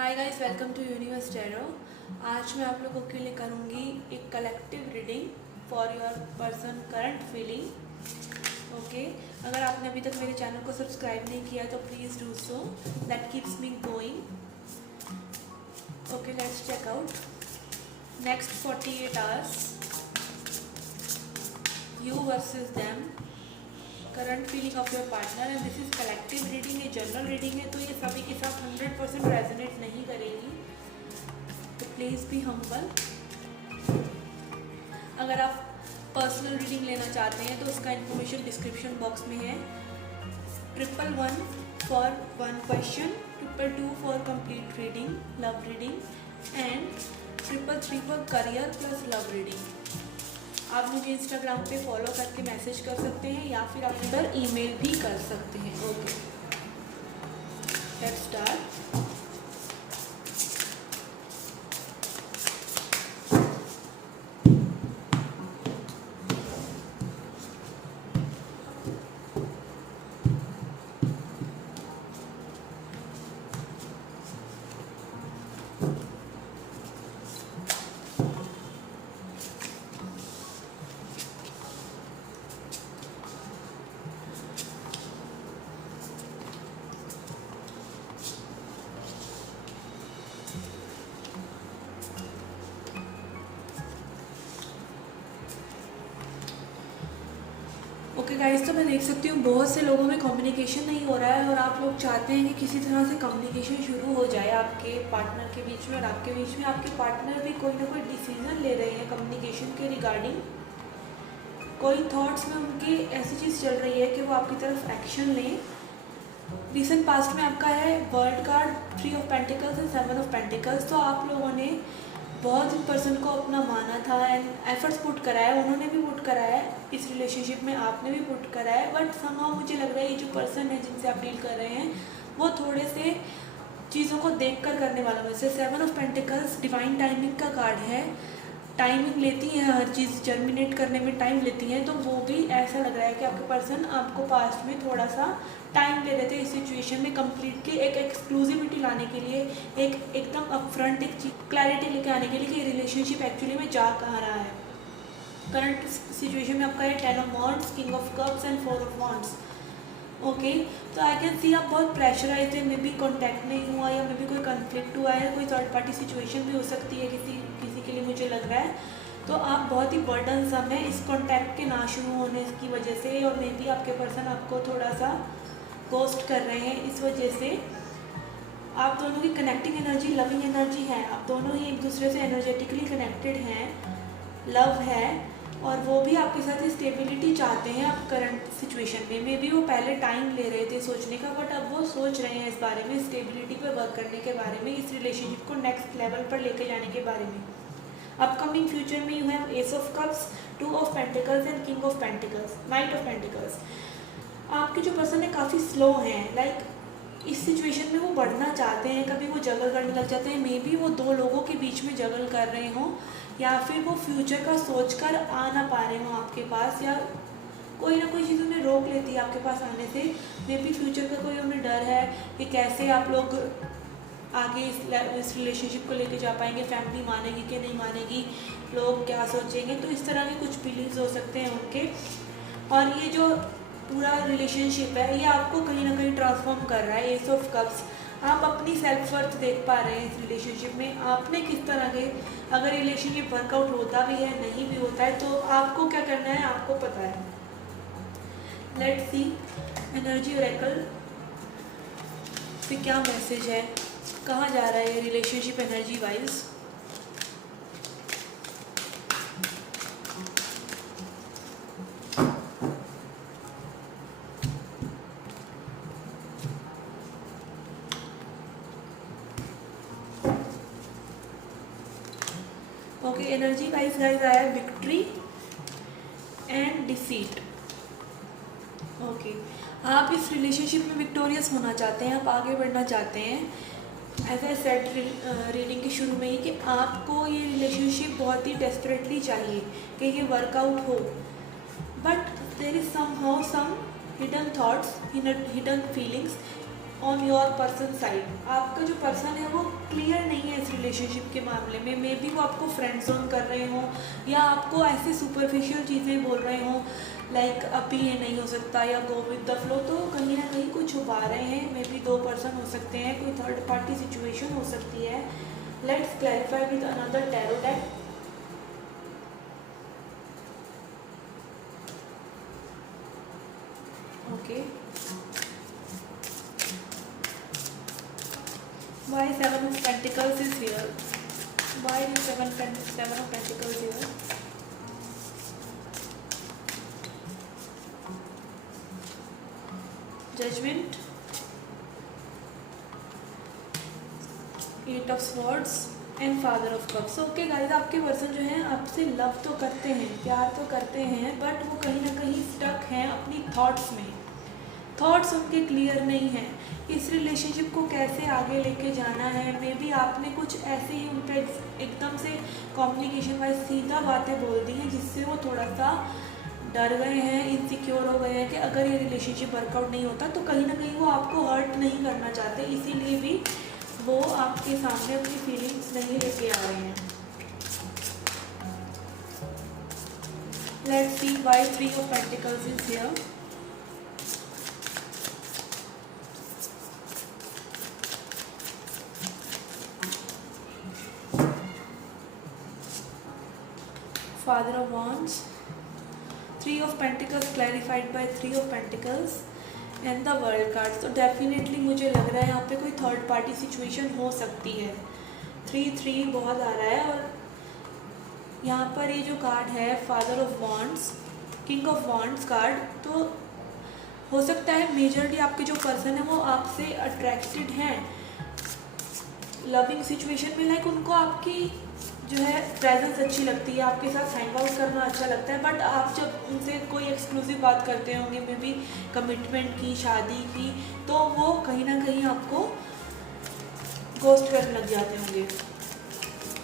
Hi guys, welcome to Universe Tarot. आज मैं आप लोगों के लिए करूँगी एक collective reading for your person current feeling. Okay, अगर आपने अभी तक मेरे चैनल को सब्सक्राइब नहीं किया तो please do so, that keeps me going. Okay, let's check out next 48 hours, you versus them, current feeling of your partner. And this is collective reading, ये जनरल रीडिंग है तो ये सभी के साथ 100% रेजोनेट नहीं करेगी, तो प्लीज़ बी हम्बल। अगर आप पर्सनल रीडिंग लेना चाहते हैं तो उसका इन्फॉर्मेशन डिस्क्रिप्शन बॉक्स में है। 111 for 1 question, 222 for complete reading, love reading, and 333 for career plus love reading. आप मुझे इंस्टाग्राम पे फॉलो करके मैसेज कर सकते हैं या फिर आप इधर ईमेल भी कर सकते हैं। Okay, let's start. Okay guys, तो मैं देख सकती हूँ बहुत से लोगों में कम्युनिकेशन नहीं हो रहा है और आप लोग चाहते हैं कि किसी तरह से कम्युनिकेशन शुरू हो जाए आपके पार्टनर के बीच में और आपके बीच में। आपके पार्टनर भी कोई ना कोई डिसीजन ले रहे हैं कम्युनिकेशन के रिगार्डिंग। कोई थॉट्स में उनकी ऐसी चीज़ चल रही है कि वो आपकी तरफ एक्शन लें। रिसेंट पास्ट में आपका है world card, 3 of pentacles and 7 of pentacles. तो आप लोगों ने बहुत पर्सन को अपना माना था एंड एफर्ट्स पुट करा है, उन्होंने भी पुट करा है इस रिलेशनशिप में, आपने भी पुट करा है। बट समहाउ मुझे लग रहा है ये जो पर्सन है जिनसे आप डील कर रहे हैं वो थोड़े से चीज़ों को देख कर करने वाला। वैसे 7 ऑफ पेंटिकल्स डिवाइन टाइमिंग का कार्ड है, टाइमिंग लेती है, हर चीज़ जर्मिनेट करने में टाइम लेती है। तो वो भी ऐसा लग रहा है कि आपके पर्सन आपको पास्ट में थोड़ा सा टाइम ले रहे थे इस सिचुएशन में कम्प्लीटली एक एक्सक्लूसिविटी लाने के लिए, एक एकदम अपफ्रंट एक क्लैरिटी लेके आने के लिए कि रिलेशनशिप एक्चुअली में जा कहाँ रहा है। करंट सिचुएशन में आपका है 10 of wands, king of cups and 4 of wands. Okay, तो आई कैन सी आप बहुत प्रेशराइज है, मे बी कॉन्टैक्ट नहीं हुआ या मे बी कोई कन्फ्लिक्ट हुआ है, कोई थर्ड पार्टी सिचुएशन भी हो सकती है किसी के लिए, मुझे लग रहा है। तो आप बहुत ही बर्डनसम है इस कॉन्टैक्ट के ना शुरू होने की वजह से, और मे बी आपके पर्सन आपको थोड़ा सा गोस्ट कर रहे हैं इस वजह से। आप दोनों की कनेक्टिंग एनर्जी, लविंग एनर्जी है, आप दोनों ही एक दूसरे से एनर्जेटिकली कनेक्टेड हैं, लव है, और वो भी आपके साथ स्टेबिलिटी चाहते हैं आप करंट सिचुएशन में। मे बी वो पहले टाइम ले रहे थे सोचने का, बट अब वो सोच रहे हैं इस बारे में, स्टेबिलिटी पर वर्क करने के बारे में, इस रिलेशनशिप को नेक्स्ट लेवल पर लेके जाने के बारे में। अपकमिंग फ्यूचर में you have S of cups, 2 of pentacles and king of pentacles, night of pentacles. आपके जो पर्सन है काफ़ी स्लो हैं, लाइक इस सिचुएशन में वो बढ़ना चाहते हैं, कभी वो जगल करने लग जाते हैं। मे बी वो 2 लोगों के बीच में जगल कर रहे हों, या फिर वो फ्यूचर का सोचकर आ ना पा रहे हों आपके पास, या कोई ना कोई चीज़ उन्हें रोक लेती है आपके पास आने से। मे बी फ्यूचर का कोई उन्हें डर है कि कैसे आप लोग आगे इस रिलेशनशिप को लेके जा पाएंगे, फैमिली मानेगी कि नहीं मानेगी, लोग क्या सोचेंगे। तो इस तरह के कुछ फीलिंग्स हो सकते हैं उनके। और ये जो पूरा रिलेशनशिप है ये आपको कहीं ना कहीं ट्रांसफॉर्म कर रहा है। एस ऑफ कप्स, आप अपनी सेल्फ वर्थ देख पा रहे हैं इस रिलेशनशिप में। आपने किस तरह के, अगर रिलेशनशिप वर्कआउट होता भी है नहीं भी होता है, तो आपको क्या करना है आपको पता है। लेट्स सी एनर्जी ओरेकल पे क्या मैसेज है, कहाँ जा रहा है relationship energy wise. Okay, energy wise guys आया है विक्ट्री एंड डिसीट। ओके, आप इस रिलेशनशिप में विक्टोरियस होना चाहते हैं, आप आगे बढ़ना चाहते हैं। एज आई सेड रीडिंग के शुरू में ही कि आपको ये रिलेशनशिप बहुत ही डेस्परेटली चाहिए कि ये वर्कआउट हो, but there is somehow some hidden thoughts, hidden feelings on your person side. आपका जो पर्सन है वो क्लियर नहीं है इस रिलेशनशिप के मामले में। मे बी वो आपको फ्रेंड जोन कर रहे हों या आपको ऐसे सुपरफिशियल चीज़ें बोल रहे हों, लाइक अभी ये नहीं हो सकता या गो विद द फ्लो। तो कहीं ना कहीं कुछ छुपा रहे हैं। मे बी 2 पर्सन हो सकते हैं, कोई थर्ड पार्टी सिचुएशन हो सकती है। Let's clarify with another tarot deck. Okay, why 7 of Pentacles is here? Why is 7 of Pentacles here? Judgment, 8 of Swords and father of cups. Okay guys, आपके person जो है आपसे लव तो करते हैं, प्यार तो करते हैं, बट वो कहीं ना कहीं स्टक हैं अपनी थॉट्स में। थॉट्स उनके क्लियर नहीं हैं इस रिलेशनशिप को कैसे आगे लेके जाना है। मे बी आपने कुछ ऐसे ही उन पर एकदम से कम्युनिकेशन वाइज सीधा बातें बोल दी हैं जिससे वो थोड़ा सा डर गए हैं, इनसिक्योर हो गए हैं कि अगर ये रिलेशनशिप वर्कआउट नहीं होता तो कहीं ना कहीं वो आपको हर्ट नहीं करना चाहते, इसीलिए भी वो आपके सामने अपनी फीलिंग्स नहीं लेके आ रहे हैं। Let's see why 3 of pentacles is here. Father of wands, 3 of pentacles clarified by 3 of pentacles and the world card. तो डेफिनेटली मुझे लग रहा है यहाँ पे कोई थर्ड पार्टी सिचुएशन हो सकती है। 3 बहुत आ रहा है और यहाँ पर ये जो कार्ड है father of wands, king of wands card, तो हो सकता है मेजरली आपके जो पर्सन है वो आपसे अट्रैक्टेड हैं लविंग सिचुएशन में। लाइक उनको आपकी जो है प्रेजेंस अच्छी लगती है, आपके साथ हैंग आउट करना अच्छा लगता है, बट आप जब उनसे कोई एक्सक्लूसिव बात करते होंगे, मे बी कमिटमेंट की, शादी की, तो वो कहीं ना कहीं आपको गोस्ट करने लग जाते होंगे।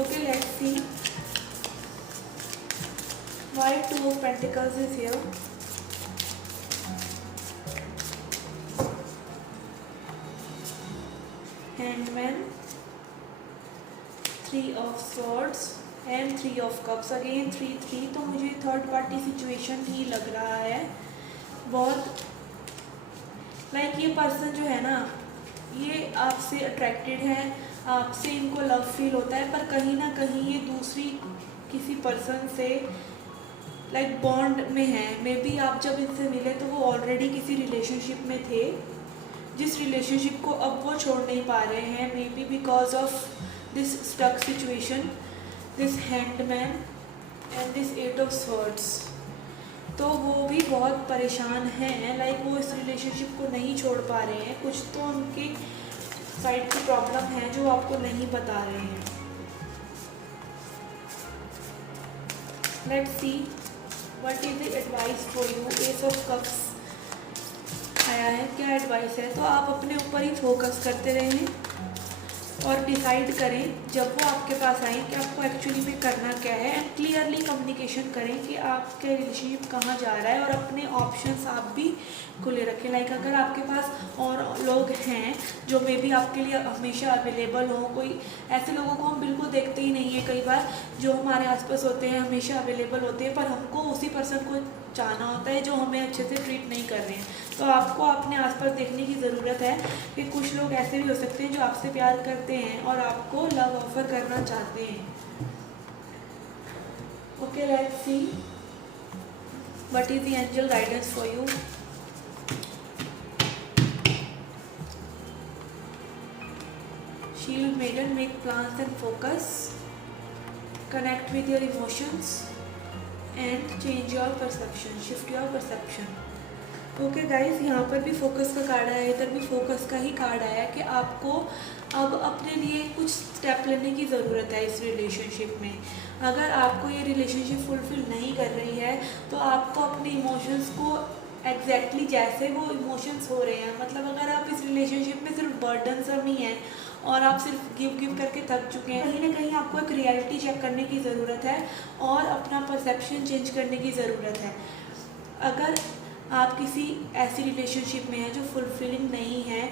Okay, let's C why 2 of pentacles is here. Hangman, 3 of swords and 3 of cups। Again 3, तो मुझे थर्ड पार्टी सिचुएशन ही लग रहा है बहुत। लाइक ये पर्सन जो है ना, ये आपसे अट्रैक्टेड है, आपसे इनको लव फील होता है, पर कहीं ना कहीं ये दूसरी किसी पर्सन से लाइक बॉन्ड में है। मे बी आप जब इनसे मिले तो वो ऑलरेडी किसी रिलेशनशिप में थे, जिस रिलेशनशिप को अब वो छोड़ नहीं पा रहे हैं। May be because of this stuck situation, this hanged man and this 8 of swords। तो वो भी बहुत परेशान हैं, लाइक वो इस रिलेशनशिप को नहीं छोड़ पा रहे हैं। कुछ तो उनकी साइड की प्रॉब्लम है जो आपको नहीं बता रहे हैं। Let's see what is the advice for you. S of cups आया है, क्या एडवाइस है? तो आप अपने ऊपर ही फोकस करते रहें और डिसाइड करें जब वो आपके पास आए कि आपको एक्चुअली में करना क्या है, एंड क्लियरली कम्युनिकेशन करें कि आपका रिलेशनशिप कहाँ जा रहा है, और अपने ऑप्शंस आप भी खुले रखें। लाइक अगर आपके पास और लोग हैं जो मे बी आपके लिए हमेशा अवेलेबल हो, कोई ऐसे लोगों को हम बिल्कुल देखते ही नहीं है, कई बार जो हमारे आसपास होते हैं हमेशा अवेलेबल होते हैं, पर हमको उसी पर्सन को चाहना होता है जो हमें अच्छे से ट्रीट नहीं कर रहे हैं। तो आपको अपने आसपास देखने की ज़रूरत है कि कुछ लोग ऐसे भी हो सकते हैं जो आपसे प्यार करते हैं और आपको लव ऑफर करना चाहते हैं। Okay, let's see what is the angel guidance for you. Shield maiden, make plans and focus, connect with your emotions and change your perception, shift your perception. Okay guys, यहाँ पर भी focus का card आया, इधर भी focus का ही card आया कि आपको अब अपने लिए कुछ स्टेप लेने की ज़रूरत है इस रिलेशनशिप में। अगर आपको ये रिलेशनशिप फुलफिल नहीं कर रही है तो आपको अपने इमोशंस को एग्जैक्टली जैसे वो इमोशंस हो रहे हैं, मतलब अगर आप इस रिलेशनशिप में सिर्फ बर्डन सब नहीं है और आप सिर्फ गिव करके थक चुके हैं, कहीं ना कहीं आपको एक रियलिटी चेक करने की ज़रूरत है और अपना परसेप्शन चेंज करने की ज़रूरत है। अगर आप किसी ऐसी रिलेशनशिप में हैं जो फुलफिलिंग नहीं है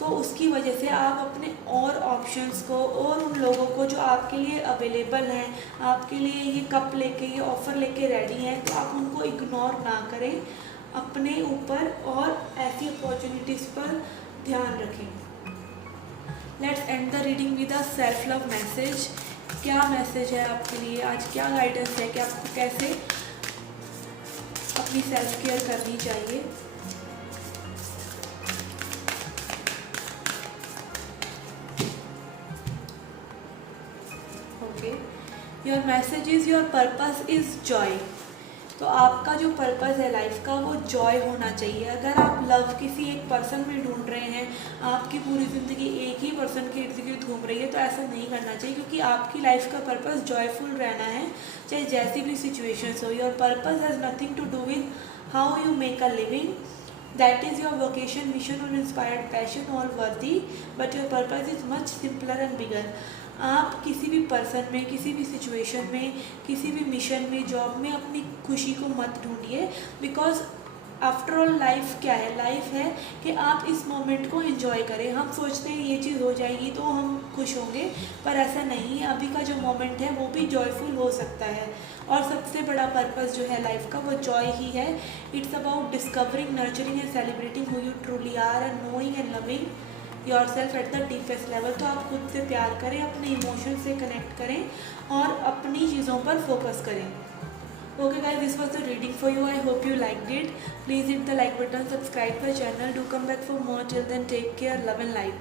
तो उसकी वजह से आप अपने और ऑप्शंस को और उन लोगों को जो आपके लिए अवेलेबल हैं, आपके लिए ये कप लेके ये ऑफ़र लेके रेडी हैं, तो आप उनको इग्नोर ना करें, अपने ऊपर और ऐसी अपॉर्चुनिटीज़ पर ध्यान रखें। Let's end the reading with a self love message. क्या मैसेज है आपके लिए आज, क्या गाइडेंस है कि आपको कैसे अपनी सेल्फ केयर करनी चाहिए। Okay, your message is your purpose is Joy. तो आपका जो पर्पस है लाइफ का वो जॉय होना चाहिए। अगर आप लव किसी एक पर्सन में ढूंढ रहे हैं, आपकी पूरी ज़िंदगी एक ही पर्सन के इर्द गिर्द घूम रही है, तो ऐसा नहीं करना चाहिए, क्योंकि आपकी लाइफ का पर्पस जॉयफुल रहना है, चाहे जैसी भी सिचुएशंस हो। Your purpose has nothing to do with how you make a living, that is your vocation, mission और inspired passion all worthy, but your purpose is much simpler and bigger. आप किसी भी पर्सन में, किसी भी situation में, किसी भी मिशन में, जॉब में अपनी खुशी को मत ढूंढिए, बिकॉज आफ्टर ऑल लाइफ क्या है, लाइफ है कि आप इस मोमेंट को एंजॉय करें। हम सोचते हैं ये चीज़ हो जाएगी तो हम खुश होंगे, पर ऐसा नहीं है। अभी का जो मोमेंट है वो भी जॉयफुल हो सकता है, और सबसे बड़ा पर्पस जो है लाइफ का वो जॉय ही है। It's about discovering, nurturing and celebrating who you truly are and knowing and loving yourself at the deepest level. तो आप खुद से प्यार करें, अपने इमोशन से कनेक्ट करें और अपनी चीज़ों पर फोकस करें। Okay guys, this was the reading for you. I hope you liked it. Please hit the like button, subscribe my channel, do come back for more. Till then, take care, love and light.